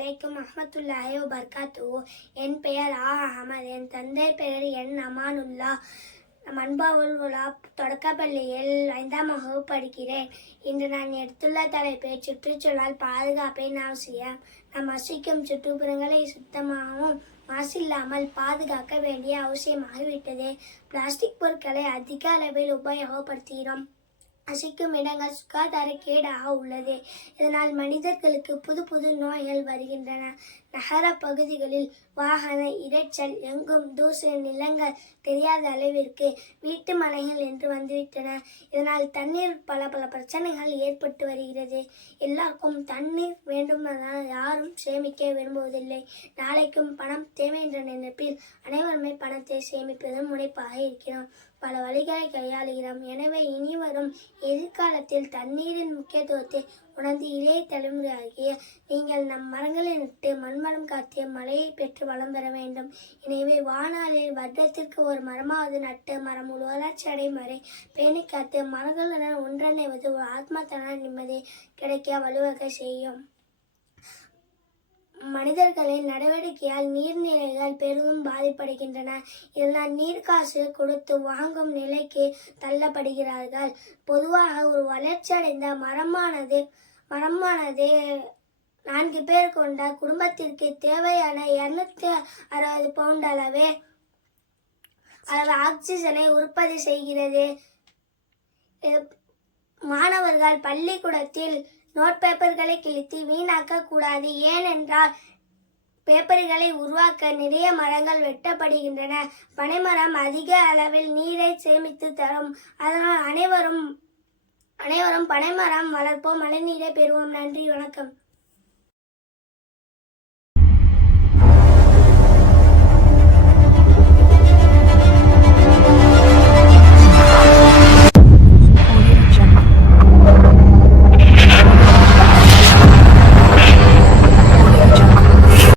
வரமத்துல்லாஹி வபர்காத்து என் பெயர் ஆ அகமது என் தந்தை பெயர் என் அமானுல்லா. மண்பாவுல் உலா தொடக்கப்பள்ளியில் ஐந்தாம் வகுப்பு படிக்கிறேன். இன்று நான் எடுத்துள்ள தலைப்பை சுற்றுச்சூழல் பாதுகாப்பின் அவசியம் நாம் வசிக்கும் சுற்றுப்புறங்களை சுத்தமாகவும் மாசில்லாமல் பாதுகாக்க வேண்டிய அவசியமாகிவிட்டது பிளாஸ்டிக் பொருட்களை அதிக அளவில் உபயோகப்படுத்துகிறோம். வசிக்கும் இடங்கள் சுகாதார கேடாக உள்ளது. இதனால் மனிதர்களுக்கு புது புது நோய்கள் வருகின்றன. நகர பகுதிகளில் வாகன இரைச்சல் எங்கும் தூசு நிலங்கள் தெரியாத அளவிற்கு வீட்டு மனைகள் என்று வந்துவிட்டன. இதனால் தண்ணீர் பல பல பிரச்சனைகள் ஏற்பட்டு வருகிறது. எல்லாருக்கும் தண்ணீர் வேண்டுமென்றால் யாரும் சேமிக்க விரும்புவதில்லை. நாளைக்கும் பணம் தேவை என்ற நினைப்பில் அனைவருமே பணத்தை சேமிப்பதும் முனைப்பாக இருக்கிறோம். பல வழிகளை கையாளுகிறோம். எனவே இனி வரும் எதிர்காலத்தில் தண்ணீரின் முக்கியத்துவத்தை உணர்ந்து இளைய தலைமுறையாகிய நீங்கள் நம் மரங்களை நட்டு மண்மரம் காத்திய மழையை பெற்று வளம் பெற வேண்டும். எனவே வானாளில் வருடத்திற்கு ஒரு மரமாவது நட்டு மரம் ஒரு வளர்ச்சி அடையும் வரை பேணி காத்து மரங்களுடன் ஒன்றிணைவது ஒரு ஆத்மத்தன நிம்மதி கிடைக்க வழிவகை செய்யும். மனிதர்களின் நடவடிக்கையால் நீர்நிலைகள் பெரிதும் பாதிப்படைகின்றன. இதனால் நீர் காசு கொடுத்து வாங்கும் நிலைக்கு தள்ளப்படுகிறார்கள். பொதுவாக ஒரு வளர்ச்சியடைந்த மரமானது மரமானது நான்கு பேர் கொண்ட குடும்பத்திற்கு தேவையான இருநூத்தி அறுபது பவுண்ட் அளவே அளவு ஆக்சிஜனை உற்பத்தி செய்கிறது. மாணவர்கள் பள்ளிக்கூடத்தில் நோட் பேப்பர்களை கிழித்து வீணாக்க கூடாது ஏனென்றால் பேப்பர்களை உருவாக்க நிறைய மரங்கள் வெட்டப்படுகின்றன. பனைமரம் அதிக அளவில் நீரை சேமித்து தரும். அதனால் அனைவரும் அனைவரும் பனைமரம் வளர்ப்போம். மழைநீரை பெறுவோம். நன்றி. வணக்கம்.